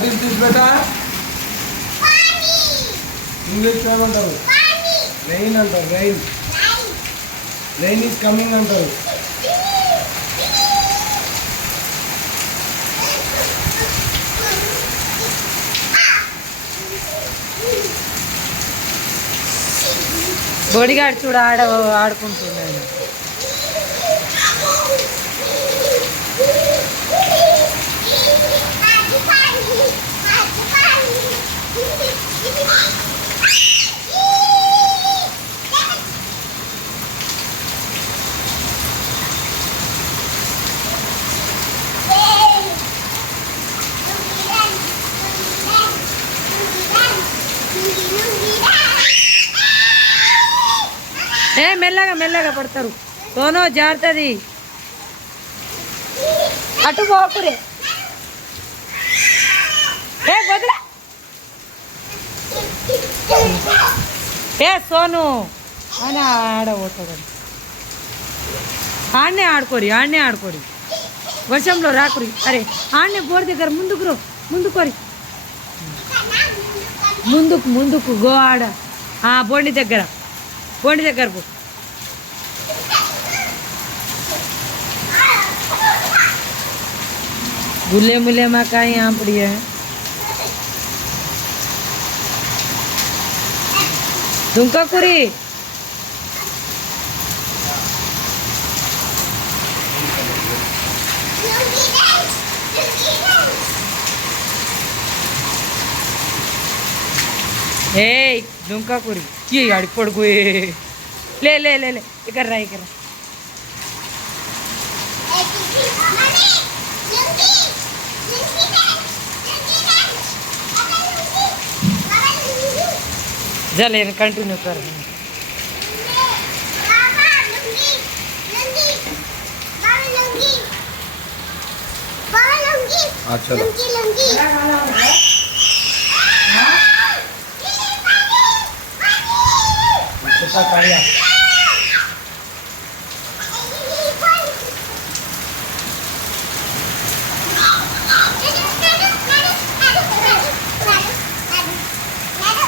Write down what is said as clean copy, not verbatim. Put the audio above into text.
What is this beta? English ఏమంటారు? Rain అంటారు. Rain. Rain is coming అంటారు. బోడిగాడు చూడ ఆడుకుంటున్నాడు. మెల్లగా మెల్లగా పడతారు. సోనో జారుతుంది. అటు పోకురే. వదిలే. సోను అని ఆడబోతుంది. ఆడనే ఆడుకోరి. వర్షంలో రాకురి. అరే ఆడనే బోర్ దగ్గర ముందుకోరి. ముందుకు గో ఆడ. బోండి దగ్గర పో. मुले में का यहाँ पड़ी है दुमका कुरी दुमका कुरी ये गाड़ी पड़ गए ले ले ले ले इकर रहा चल कंटिन्यू कर. अच्छा